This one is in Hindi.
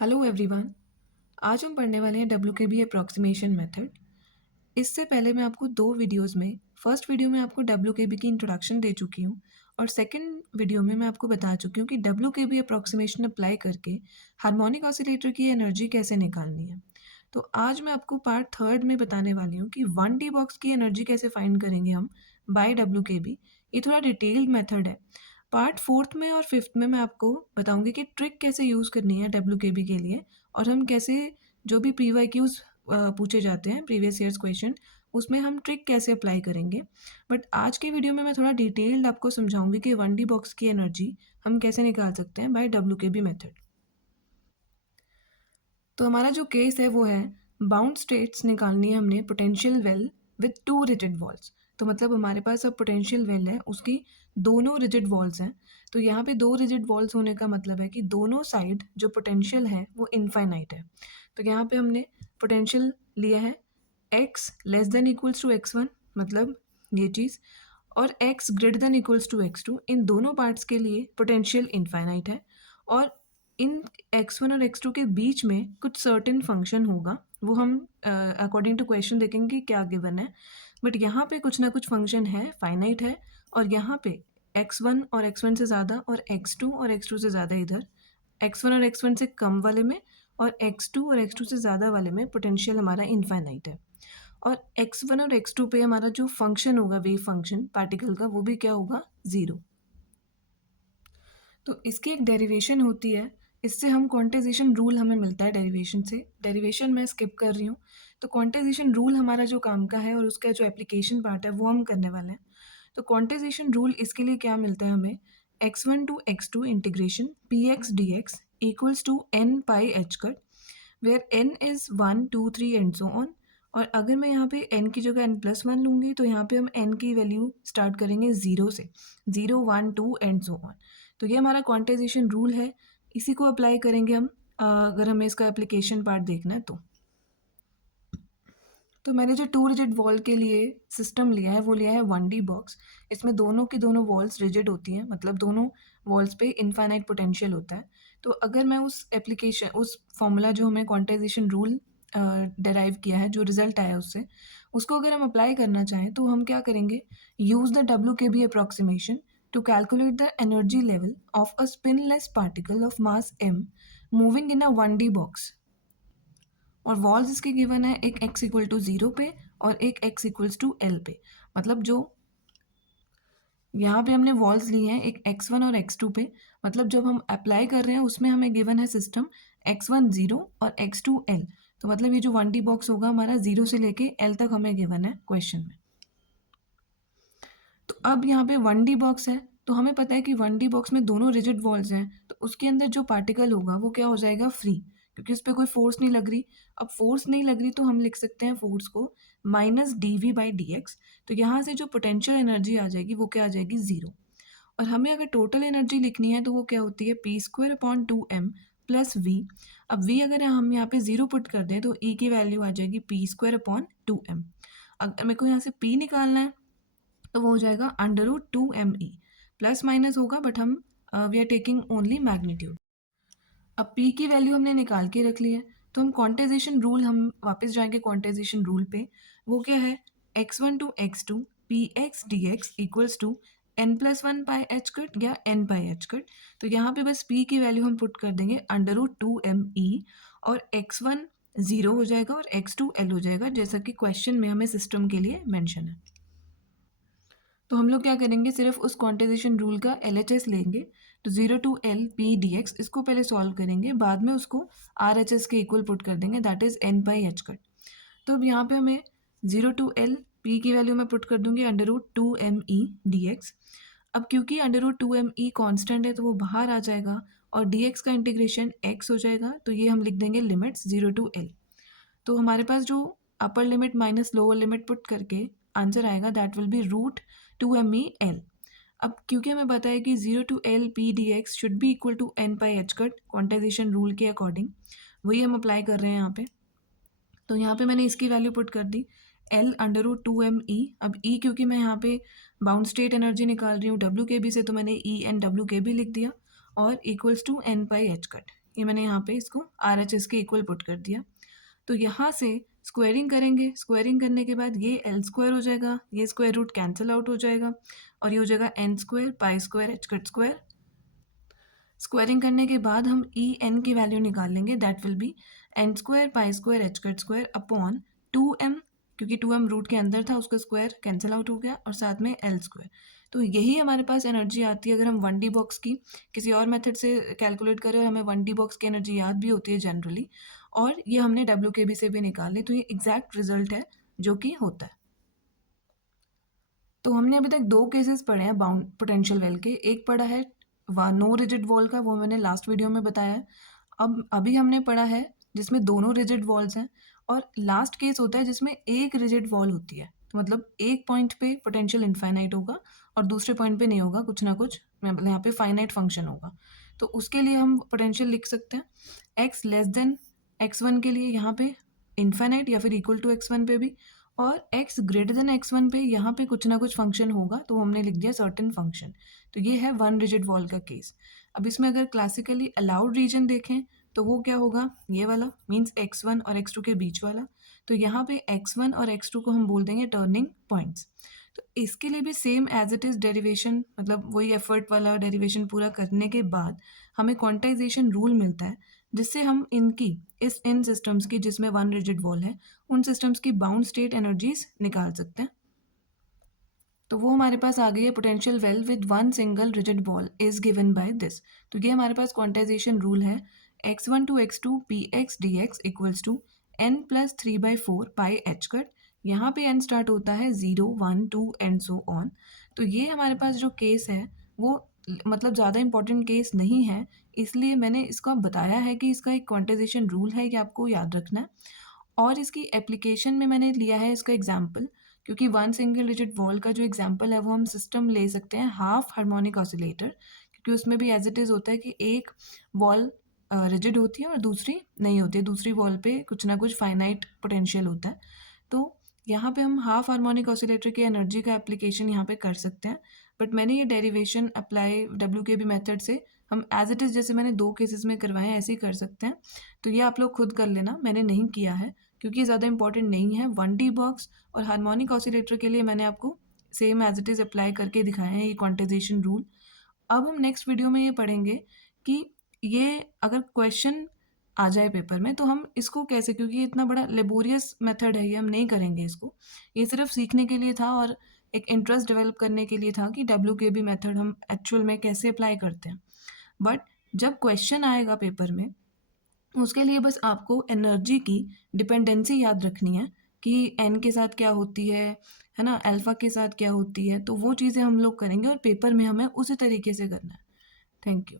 Hello everyone. आज हम पढ़ने वाले हैं WKB अप्रॉक्सीमेशन मेथड। इससे पहले मैं आपको दो वीडियोस में फर्स्ट वीडियो में आपको WKB की इंट्रोडक्शन दे चुकी हूँ और सेकंड वीडियो में मैं आपको बता चुकी हूँ कि WKB अप्रॉक्सीमेशन अप्लाई करके हार्मोनिक ऑसिलेटर की एनर्जी कैसे निकालनी है। तो आज मैं आपको पार्ट थर्ड में बताने वाली हूँ कि 1D बॉक्स की एनर्जी कैसे फाइंड करेंगे हम बाय WKB। ये थोड़ा डिटेल्ड मेथड है। पार्ट फोर्थ में और फिफ्थ में मैं आपको बताऊंगी कि ट्रिक कैसे यूज़ करनी है WKB के लिए और हम कैसे जो भी PYQs पूछे जाते हैं प्रीवियस ईयर्स क्वेश्चन उसमें हम ट्रिक कैसे अप्लाई करेंगे। बट आज की वीडियो में मैं थोड़ा डिटेल्ड आपको समझाऊंगी कि 1D बॉक्स की एनर्जी हम कैसे निकाल सकते हैं बाय WKB मेथड। तो हमारा जो केस है वो है बाउंड स्टेट्स निकालनी है हमने potential well with to rigid walls. तो मतलब हमारे पास अब पोटेंशियल वेल है उसकी दोनों रिजिड वॉल्स हैं। तो यहाँ पे दो रिजिड वॉल्स होने का मतलब है कि दोनों साइड जो पोटेंशियल है वो इनफाइनाइट है। तो यहाँ पे हमने पोटेंशियल लिया है x less than equals to x1, मतलब ये चीज़, और x greater than equals to x2। इन दोनों पार्ट्स के लिए पोटेंशियल इनफाइनाइट है और इन x1 और x2 के बीच में कुछ सर्टेन फंक्शन होगा, वो हम अकॉर्डिंग टू क्वेश्चन देखेंगे कि क्या गिवन है। बट यहाँ पे कुछ ना कुछ फंक्शन है, फाइनाइट है, और यहाँ पे x1 और x1 से ज़्यादा और x2 और x2 से ज़्यादा इधर, x1 और x1 से कम वाले में और x2 और x2 से ज़्यादा वाले में पोटेंशियल हमारा इनफाइनाइट है। और x1 और x2 पे हमारा जो फंक्शन होगा वेव फंक्शन पार्टिकल का वो भी क्या होगा, ज़ीरो। तो इसकी एक डेरिवेशन होती है, इससे हम क्वांटाइजेशन रूल हमें मिलता है डेरिवेशन से। डेरिवेशन मैं स्किप कर रही हूँ। तो क्वांटाइजेशन रूल हमारा जो काम का है और उसका जो एप्लीकेशन पार्ट है वो हम करने वाले हैं। तो क्वांटाइजेशन रूल इसके लिए क्या मिलता है हमें, x1 to x2 integration px dx equals to n pi h cut, where n is 1 2 3 and so on. और अगर मैं यहाँ पे n की जगह n+1 लूँगी तो यहाँ पे हम n की वैल्यू स्टार्ट करेंगे ज़ीरो से, 0 1 2 एंड सो ऑन। तो ये हमारा क्वांटाइजेशन रूल है, इसी को अप्लाई करेंगे हम अगर हमें इसका एप्लीकेशन पार्ट देखना है तो मैंने जो टू रिजिड वॉल के लिए सिस्टम लिया है वो लिया है 1D बॉक्स। इसमें दोनों की दोनों वॉल्स रिजिड होती हैं, मतलब दोनों वॉल्स पे इनफाइनाइट पोटेंशियल होता है। तो अगर मैं उस फॉर्मूला जो हमें क्वांटाइजेशन रूल डेराइव किया है, जो रिजल्ट आया उससे, उसको अगर हम अप्लाई करना चाहें तो हम क्या करेंगे, use the WKB approximation to calculate the energy level of a spinless particle of mass m moving in a 1D box. और वॉल्स इसके गिवन है एक x इक्वल टू 0 पे और एक x इक्वल्स टू l पे। मतलब जो यहाँ पे हमने वॉल्स ली हैं एक x1 और x2 पे, मतलब जब हम अप्लाई कर रहे हैं उसमें हमें गिवन है सिस्टम x1 0 और x2 l। तो मतलब ये जो 1D बॉक्स होगा हमारा 0 से लेके l तक हमें गिवन है क्वेश्चन में। तो अब यहाँ पे 1D बॉक्स है तो हमें पता है कि 1D बॉक्स में दोनों रिजिड वॉल्स हैं, तो उसके अंदर जो पार्टिकल होगा वो क्या हो जाएगा, फ्री, क्योंकि उस पर कोई फोर्स नहीं लग रही। अब फोर्स नहीं लग रही तो हम लिख सकते हैं फोर्स को -dv/dx। तो यहाँ से जो पोटेंशियल एनर्जी आ जाएगी वो क्या आ जाएगी, ज़ीरो। और हमें अगर टोटल एनर्जी लिखनी है तो वो क्या होती है, p² / 2m + v। अब v अगर हम यहाँ पे ज़ीरो पुट कर दें तो e की वैल्यू आ जाएगी p² / 2m। अगर मेरे को यहाँ से p निकालना है तो वो हो जाएगा √2me, प्लस माइनस होगा बट हम we are taking only magnitude. अब p की वैल्यू हमने निकाल के रख ली है तो हम क्वांटाइजेशन रूल, हम वापस जाएंगे क्वांटाइजेशन रूल पे। वो क्या है, x1 to x2 px dx equals to n+1 pi h cut या n पाई h कट। तो यहाँ पे बस p की वैल्यू हम पुट कर देंगे √2me और x1 0 हो जाएगा और x2 l हो जाएगा, जैसा कि क्वेश्चन में हमें सिस्टम के लिए मेंशन है। तो हम लोग क्या करेंगे, सिर्फ उस क्वांटाइजेशन रूल का LHS लेंगे। तो 0 टू l p dx इसको पहले सॉल्व करेंगे, बाद में उसको RHS के इक्वल पुट कर देंगे, that is n pi h cut. तो अब यहाँ पे हमें 0 टू l p की वैल्यू मैं पुट कर दूंगी √2me dx। अब क्योंकि √2me कांस्टेंट है तो वो बाहर आ जाएगा और dx का इंटीग्रेशन x हो जाएगा, तो ये हम लिख देंगे लिमिट्स 0 टू l। तो हमारे पास जो upper limit minus lower limit put करके आंसर आएगा that will be √2me l। अब क्योंकि हमें पता है कि 0 to l p dx should be equal to n pi h cut quantization rule के अकॉर्डिंग, वही हम अप्लाई कर रहे हैं यहाँ पे। तो यहाँ पे मैंने इसकी वैल्यू पुट कर दी l√2me। अब e क्योंकि मैं यहाँ पे बाउंड स्टेट एनर्जी निकाल रही हूँ WKB से, तो मैंने e एंड WKB लिख दिया और equals to n pi h cut. ये मैंने यहाँ पे इसको RHS के इक्वल पुट कर दिया। तो यहाँ से स्क्वायरिंग करेंगे, स्क्वायरिंग करने के बाद ये एल स्क्वायर हो जाएगा, ये स्क्वायर रूट कैंसिल आउट हो जाएगा और ये हो जाएगा n square pi square h cut square. Squaring करने के बाद हम ई एन की वैल्यू निकाल लेंगे, that will be n square pi square h cut square upon 2m, क्योंकि 2m रूट के अंदर था उसका स्क्वायर कैंसिल आउट हो गया, और साथ में एल स्क्वायर। तो यही हमारे पास एनर्जी आती है अगर हम 1D बॉक्स की किसी और मेथड से कैलकुलेट करें और हमें 1D बॉक्स की एनर्जी याद भी होती है जनरली, और ये हमने WKB से भी निकाली, तो ये एग्जैक्ट रिजल्ट है जो कि होता है। तो हमने अभी तक 2 केसेस पढ़े हैं बाउंड पोटेंशियल वेल के। एक पढ़ा है नो रिजिड वॉल का, वो मैंने लास्ट वीडियो में बताया है। अब अभी हमने पढ़ा है जिसमें दोनों रिजिड वॉल्स हैं, और लास्ट केस होता है जिसमें एक रिजिड वॉल होती है। तो मतलब एक पॉइंट पे पोटेंशियल इनफाइनाइट होगा और दूसरे पॉइंट पे नहीं होगा, कुछ ना कुछ मतलब यहाँ पे फाइनाइट फंक्शन होगा। तो उसके लिए हम पोटेंशियल लिख सकते हैं x लेस देन x1 के लिए यहाँ पे इनफाइनाइट या फिर इक्वल टू x1 पे भी, और x ग्रेटर देन x1 पे यहाँ पे कुछ ना कुछ फंक्शन होगा, तो हमने लिख दिया सर्टेन फंक्शन। तो ये है वन रिजिड वॉल का केस। अब इसमें अगर क्लासिकली अलाउड रीजन देखें तो वो क्या होगा, ये वाला मीन्स x1 और x2 के बीच वाला। तो यहाँ पे x1 और x2 को हम बोल देंगे टर्निंग पॉइंट्स। तो इसके लिए भी same as it is derivation, मतलब वही एफर्ट वाला डेरिवेशन पूरा करने के बाद हमें क्वांटाइजेशन रूल मिलता है, जिससे हम इन सिस्टम्स की जिसमें वन रिजिड वॉल है उन सिस्टम्स की बाउंड स्टेट एनर्जीज निकाल सकते हैं। तो वो हमारे पास आ गई है potential well with one single rigid wall is given by this. तो ये हमारे पास क्वांटाइजेशन रूल है x1 to x2 px dx equals to n+3/4 pi h cut. यहाँ पे n स्टार्ट होता है 0 1 2 एंड सो ऑन। तो ये हमारे पास जो केस है वो मतलब ज़्यादा इंपॉर्टेंट केस नहीं है, इसलिए मैंने इसका बताया है कि इसका एक क्वांटाइजेशन रूल है, ये आपको याद रखना है। और इसकी एप्लीकेशन में मैंने लिया है इसका एग्जाम्पल, क्योंकि वन सिंगल डिजिट वॉल का जो एग्जाम्पल है वो हम सिस्टम ले सकते हैं हाफ हार्मोनिक ऑसिलेटर, क्योंकि उसमें भी एज इट इज़ होता है कि एक वॉल रिजिड होती है और दूसरी नहीं होती है, दूसरी वॉल पे कुछ ना कुछ फाइनाइट पोटेंशियल होता है। तो यहाँ पे हम हाफ हार्मोनिक ऑसिलेटर की एनर्जी का एप्लीकेशन यहाँ पे कर सकते हैं, बट मैंने ये डेरिवेशन अप्लाई WKB मेथड से हम एज इट इज़ जैसे मैंने 2 केसेस में करवाए हैं ऐसे ही कर सकते हैं। तो ये आप लोग खुद कर लेना, मैंने नहीं किया है क्योंकि ज़्यादा इंपॉर्टेंट नहीं है। 1D बॉक्स और हार्मोनिक ऑसिलेटर के लिए मैंने आपको same as it is apply करके दिखाए हैं ये क्वांटाइजेशन रूल। अब हम नेक्स्ट वीडियो में ये पढ़ेंगे कि ये अगर क्वेश्चन आ जाए पेपर में तो हम इसको कैसे, क्योंकि ये इतना बड़ा लेबोरियस मेथड है, ये हम नहीं करेंगे इसको। ये सिर्फ सीखने के लिए था और एक इंटरेस्ट डेवलप करने के लिए था कि WKB मेथड हम एक्चुअल में कैसे अप्लाई करते हैं। बट जब क्वेश्चन आएगा पेपर में उसके लिए बस आपको एनर्जी की डिपेंडेंसी याद रखनी है कि एन के साथ क्या होती है ना, अल्फा के साथ क्या होती है, तो वो चीज़ें हम लोग करेंगे और पेपर में हमें उसी तरीके से करना है। Thank you.